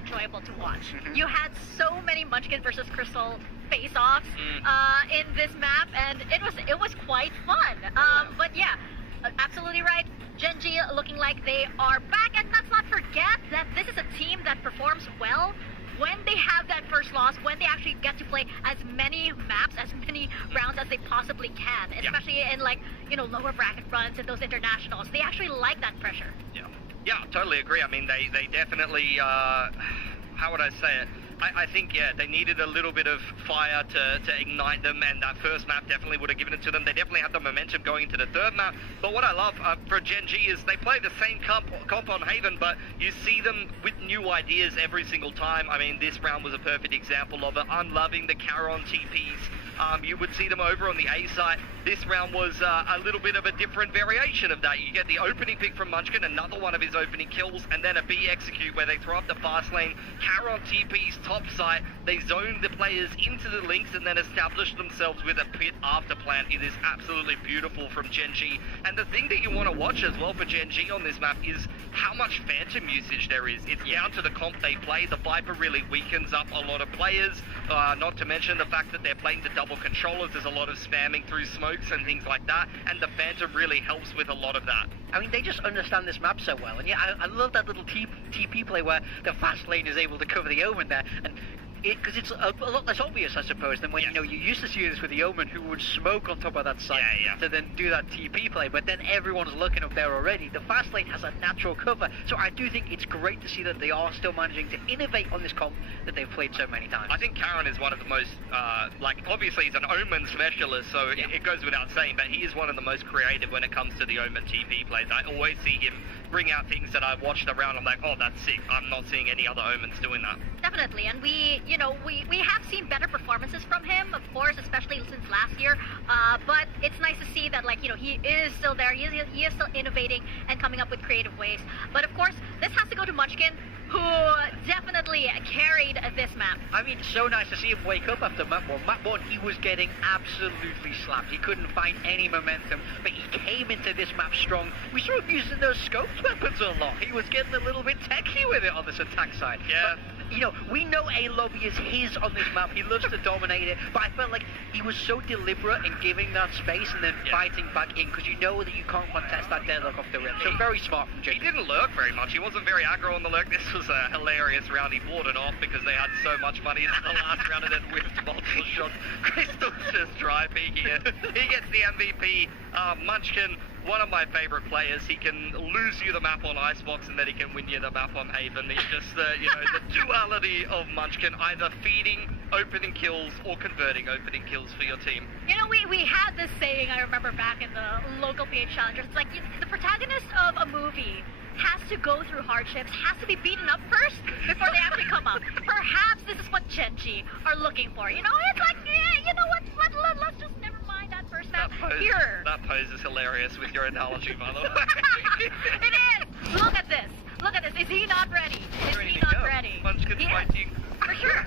enjoyable to watch. You had so many Munchkin versus Crystal face-offs in this map, and it was quite fun. But yeah, absolutely right. GenG looking like they are back, and let's not forget that this is a team that performs well when they have that first loss, when they actually get to play as many maps, as many rounds as they possibly can, especially in like, you know, lower bracket runs and those internationals. They actually like that pressure. Yeah, totally agree. I mean, they definitely, how would I say it? I think, yeah, they needed a little bit of fire to ignite them, and that first map definitely would have given it to them. They definitely have the momentum going into the third map. But what I love for GenG is they play the same comp on Haven, but you see them with new ideas every single time. I mean, this round was a perfect example of it. I'm loving the Charon TPs. You would see them over on the A side. This round was a little bit of a different variation of that. You get the opening pick from Munchkin, another one of his opening kills, and then a B execute where they throw up the fast lane. Charon TP's top side. They zone the players into the links and then establish themselves with a pit after plant. It is absolutely beautiful from GenG. And the thing that you want to watch as well for GenG on this map is how much phantom usage there is. It's down to the comp they play. The Viper really weakens up a lot of players, not to mention the fact that they're playing the double controllers. There's a lot of spamming through smokes and things like that, and the Phantom really helps with a lot of that. I mean, they just understand this map so well, and yeah, I love that little TP play where the fast lane is able to cover the Omen there, and because it's a lot less obvious, I suppose, than when you know you used to see this with the Omen, who would smoke on top of that site to then do that TP play. But then everyone's looking up there already. The fast lane has a natural cover, so I do think it's great to see that they are still managing to innovate on this comp that they've played so many times. I think Charon is one of the most, like, obviously he's an Omen specialist, so it goes without saying, but he is one of the most creative when it comes to the Omen TP plays. I always see him bring out things that I've watched around. I'm like, oh, that's sick. I'm not seeing any other Omens doing that. Definitely, and we have seen better performances from him, of course, especially since last year. But it's nice to see that, like, you know, he is still there. He is still innovating and coming up with creative ways. But of course, this has to go to Munchkin, who definitely carried this map. I mean, so nice to see him wake up after map one. Map one, he was getting absolutely slapped. He couldn't find any momentum, but he came into this map strong. We saw him using those scopes weapons a lot. He was getting a little bit techy with it on this attack side. Yeah. But, you know, we know A lobby is his on this map. He loves to dominate it, but I felt like he was so deliberate in giving that space and then fighting back in, because you know that you can't contest that deadlock off the rim. So very smart from Jake. He didn't lurk very much. He wasn't very aggro on the lurk. This was a hilarious round. He fought it off because they had so much money in the last round and then whipped multiple shots. Crystal's just dry peeking it. He gets the MVP. Munchkin, one of my favorite players. He can lose you the map on Icebox and then he can win you the map on Haven. He's just, you know, the duality of Munchkin, either feeding opening kills or converting opening kills for your team. You know, we had this saying, I remember back in the local PH Challengers, it's like, the protagonist of a movie has to go through hardships, has to be beaten up first before they actually come up. Perhaps this is what GenG are looking for. You know, it's like, yeah, you know what, let's just never mind that first map. Here. That pose is hilarious with your analogy, by the way. It is! Look at this. Look at this. Is he not ready? Is he not ready? Munchkin's fighting. For sure.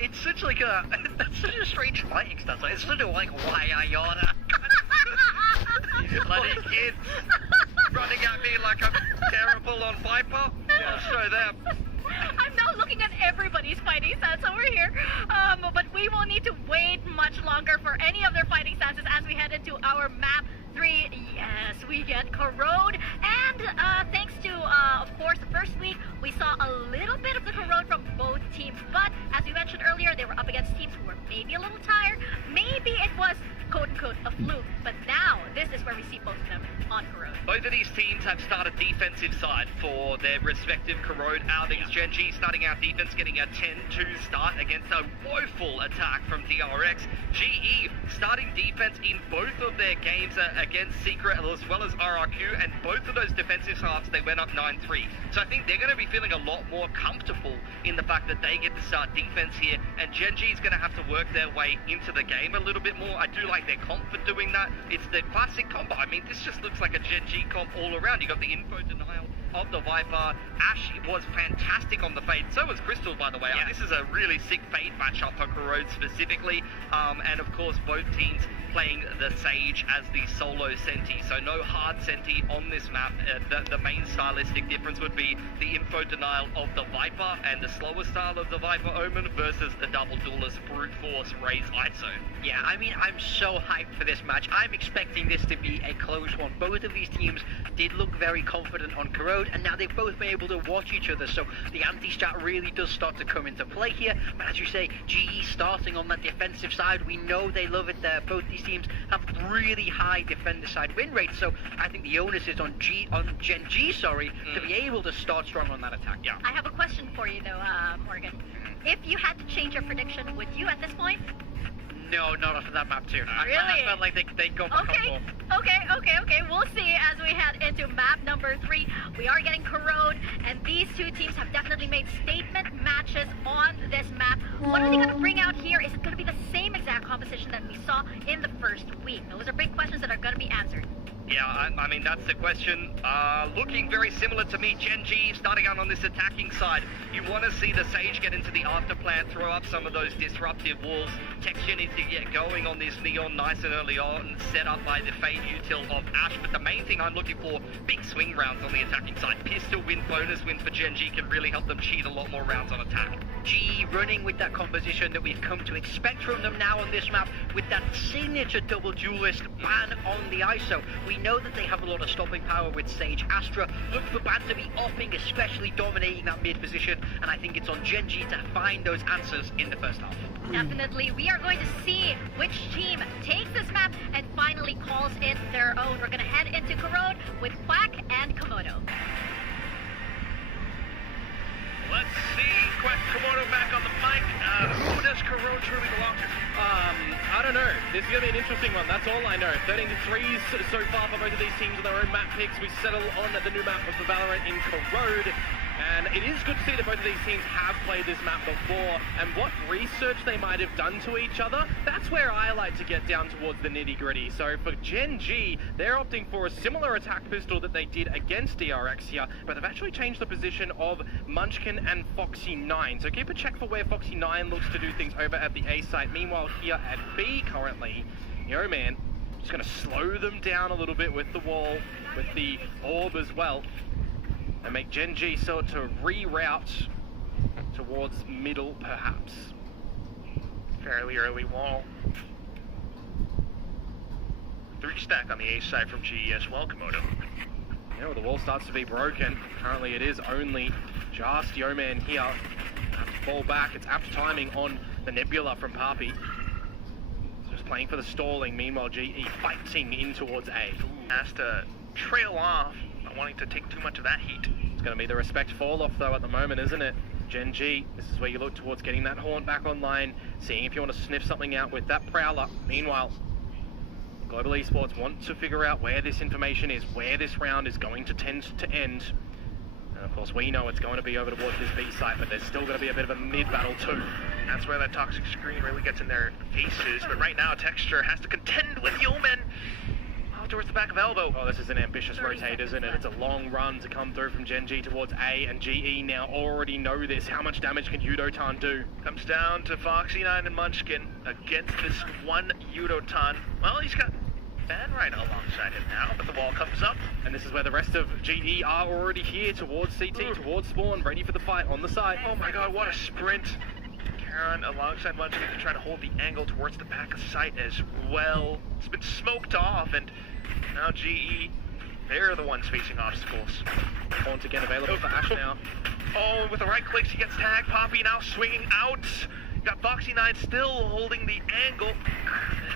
It's such like a, that's such a strange fighting stance. It's sort of like, why Iona? Bloody kids running at me like I'm terrible on Viper. I'll show them. I'm now looking at everybody's fighting stance over here, but we will need to wait much longer for any of their fighting stances as we head into our map 3. Yes, we get Corrode, and thanks to, of course, the first week, we saw a little bit of the Corrode from both teams, but as we mentioned earlier, they were up against teams who were maybe a little tired. Maybe it was, quote-unquote, a fluke, but now this is where we see both of them on Corrode. Both of these teams have started defensive side for their respective Corrode outings. GenG starting out defense, getting a 10-2 start against a woeful attack from DRX. GE starting defense in both of their games against Secret as well as RRQ, and both of those defensive halves, they went up 9-3. So I think they're going to be feeling a lot more comfortable in the fact that they get to start defense here, and GenG is going to have to work their way into the game a little bit more. I do like their comp for doing that. It's the classic combo. I mean, this just looks like a GenG comp all around. You got the info denial of the Viper. Ash was fantastic on the Fade. So was Crystal, by the way. Yeah. This is a really sick Fade matchup for Corrode specifically. And of course, both teams playing the Sage as the solo Senti. So no hard Senti on this map. The main stylistic difference would be the info denial of the Viper and the slower style of the Viper Omen versus the double duelist brute force Raze ISO. Yeah, I mean, I'm so hyped for this match. I'm expecting this to be a close one. Both of these teams did look very confident on Corrode, and now they've both been able to watch each other, so the anti-stat really does start to come into play here. But as you say, GE starting on that defensive side, we know they love it there. Both these teams have really high defender side win rates, so I think the onus is on GenG, to be able to start strong on that attack. Yeah. I have a question for you though, Morgan. If you had to change your prediction, would you at this point? No, not after that map too. Really? I felt like they got the combo. Okay. We'll see as we head into map number 3. We are getting Corrode, and these two teams have definitely made statement matches on this map. What are they going to bring out here? Is it going to be the same exact composition that we saw in the first week? Those are big questions that are going to be answered. Yeah, I mean, that's the question. Looking very similar to me, GenG starting out on this attacking side. You want to see the Sage get into the afterplant, throw up some of those disruptive walls. Texture needs to get going on this Neon nice and early on, set up by the Fade util of Ash. But the main thing I'm looking for, big swing rounds on the attacking side. Pistol win, bonus win for GenG can really help them cheat a lot more rounds on attack. GE running with that composition that we've come to expect from them now on this map, with that signature double duelist ban on the ISO. We know that they have a lot of stopping power with Sage Astra. Look for ban to be offing, especially dominating that mid position, and I think it's on GenG to find those answers in the first half. Definitely. We are going to see which team takes this map and finally calls it their own. We're going to head into Corrode with Quack and Komodo. Let's see, Quack Komodo back on the mic. Who does Corrode truly belong to? I don't know. This is going to be an interesting one. That's all I know. 13-3 so far for both of these teams with their own map picks. We settle on the new map of the Valorant in Corrode. And it is good to see that both of these teams have played this map before, and what research they might have done to each other, that's where I like to get down towards the nitty-gritty. So for GenG, they're opting for a similar attack pistol that they did against DRX here, but they've actually changed the position of Munchkin and Foxy9. So keep a check for where Foxy9 looks to do things over at the A site. Meanwhile, here at B currently, Yo Man just going to slow them down a little bit with the wall, with the orb as well, and make GenG sort to reroute towards middle, perhaps. Fairly early wall. 3 stack on the A side from GE as well, Komodo. Yeah, well, the wall starts to be broken. Currently it is only just Yo Man here. Have to fall back. It's apt timing on the Nebula from Papi. Just playing for the stalling. Meanwhile, GE fighting in towards A. Has to trail off, not wanting to take too much of that heat. It's going to be the respect fall off though at the moment, isn't it? GenG, this is where you look towards getting that Haunt back online, seeing if you want to sniff something out with that Prowler. Meanwhile, Global Esports want to figure out where this information is, where this round is going to tend to end. And of course we know it's going to be over towards this B site, but there's still going to be a bit of a mid-battle too. That's where that toxic screen really gets in their faces, but right now Texture has to contend with Yeoman towards the back of elbow. Oh, this is an ambitious rotate, isn't it? It's a long run to come through from GenG towards A, and GE now already know this. How much damage can Yudotan do? Comes down to Foxy9 and Munchkin against this one Yudotan. Well, he's got Ban right alongside him now, but the wall comes up. And this is where the rest of GE are already here towards CT, towards spawn, ready for the fight on the side. Oh my god, what a sprint. Karen alongside Munchkin to try to hold the angle towards the back of sight as well. It's been smoked off, and now GE, they're the ones facing obstacles. Haunt again available for Ash now. Oh, with the right clicks he gets tagged. Papi now swinging out. Got Foxy9 still holding the angle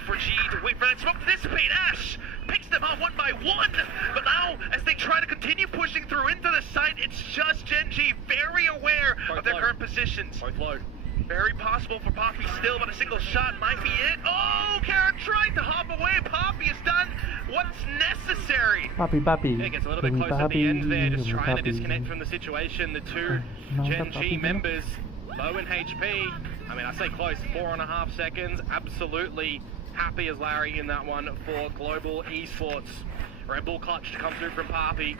for GE to wait for that smoke to dissipate. Ash picks them off one by one, but now as they try to continue pushing through into the site, it's just GenG very aware of their current positions. Both low. Very possible for Papi still, but a single shot might be it. Oh, Karen tried to hop away. Papi has done what's necessary. Papi. Yeah, it gets a little bit close at the end there, just trying to disconnect from the situation. The two GenG members, low in HP. I mean, I say close, 4.5 seconds. Absolutely happy as Larry in that one for Global Esports. Red Bull clutch to come through from Papi.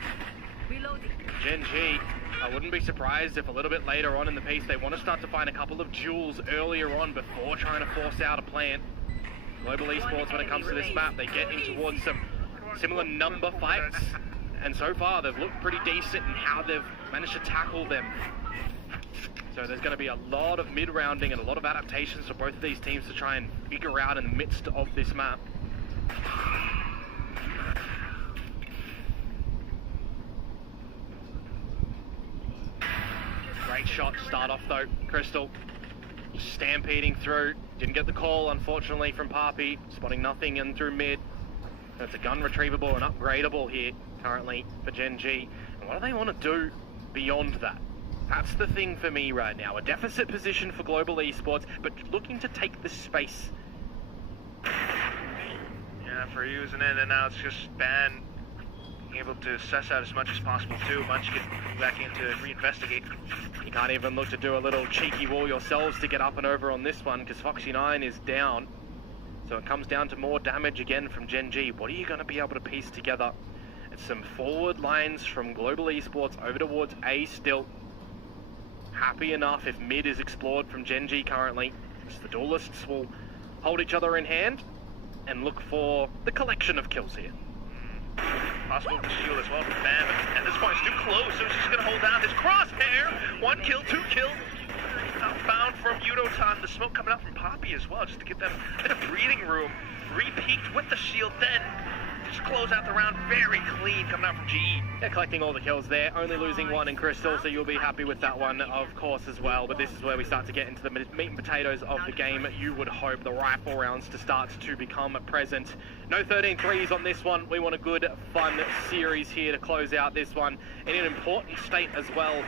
GenG, I wouldn't be surprised if a little bit later on in the piece they want to start to find a couple of duels earlier on before trying to force out a plan. Global Esports, when it comes to this map, they get in towards some similar number fights, and so far they've looked pretty decent in how they've managed to tackle them. So there's going to be a lot of mid-rounding and a lot of adaptations for both of these teams to try and figure out in the midst of this map. Great shot to start off though, Crystal. Stampeding through, didn't get the call unfortunately from Papi, spotting nothing in through mid. It's a gun retrievable and upgradable here currently for GenG. And what do they want to do beyond that? That's the thing for me right now. A deficit position for Global Esports, but looking to take the space. Yeah, for using it, and now it's just Ban being able to suss out as much as possible too. Munch get back in to reinvestigate. You can't even look to do a little cheeky wall yourselves to get up and over on this one, because Foxy9 is down. So it comes down to more damage again from GenG. What are you going to be able to piece together? It's some forward lines from Global Esports over towards A still. Happy enough if mid is explored from GenG currently. So the duelists will hold each other in hand and look for the collection of kills here. Possible to shield as well from Bam, and this point is too close, so he's just going to hold down his crosshair. 1 kill, 2 kills. Outbound from Yudotan. The smoke coming out from Papi as well, just to give them a bit of breathing room. Re-peeked with the shield, then just close out the round very clean coming out from GE. They're collecting all the kills there, only losing one in Crystal, so you'll be happy with that one, of course, as well. But this is where we start to get into the meat and potatoes of the game. You would hope the rifle rounds to start to become present. No 13 threes on this one. We want a good, fun series here to close out this one. In an important state as well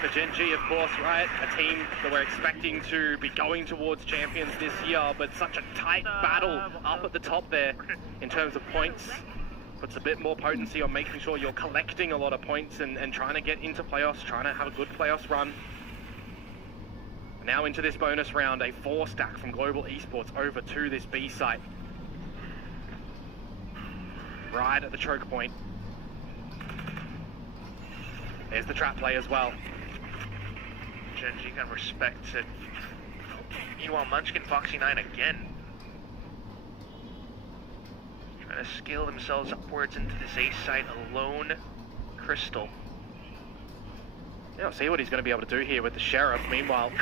for GenG, of course, right? A team that we're expecting to be going towards champions this year, but such a tight battle up at the top there in terms of points. Puts a bit more potency on making sure you're collecting a lot of points and trying to get into playoffs, trying to have a good playoffs run. Now into this bonus round, a 4-stack from Global Esports over to this B site. Right at the choke point. There's the trap play as well. GenG kind of respects it. Meanwhile, Munchkin Foxy9 again. Trying to scale themselves upwards into this ace site alone. Crystal. Yeah, see what he's going to be able to do here with the Sheriff. Meanwhile,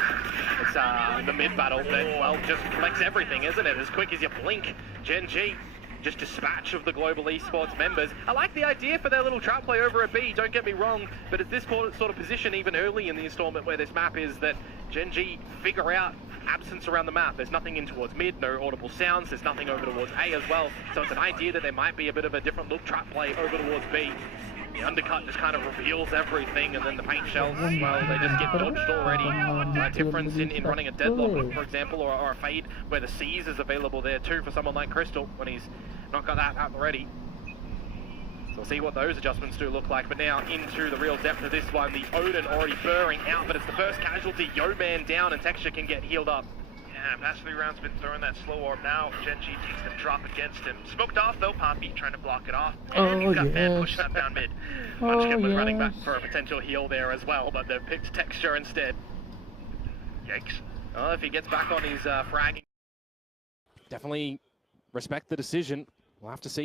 it's the mid battle that, well, just collects everything, isn't it? As quick as you blink, GenG just dispatch of the Global Esports members. I like the idea for their little trap play over a B, don't get me wrong, but at this sort of position, even early in the installment where this map is, that GenG figure out absence around the map. There's nothing in towards mid, no audible sounds, there's nothing over towards A as well, so it's an idea that there might be a bit of a different look trap play over towards B. The undercut just kind of reveals everything, and then the paint shells, well, they just get dodged already. A difference in running a deadlock, for example, or a fade where the C's is available there too for someone like Crystal when he's not got that up already. So we'll see what those adjustments do look like. But now into the real depth of this one, the Odin already burring out, but it's the first casualty. Yo-Man down, and Texture can get healed up. Yeah, past 3 rounds been throwing that slow orb now. GenG takes the drop against him. Smoked off though, Papi trying to block it off. And he's got Van pushing up down mid. Munchkin was running back for a potential heal there as well, but they've picked Texture instead. Yikes. Well, if he gets back on his fragging. Definitely respect the decision. We'll have to see.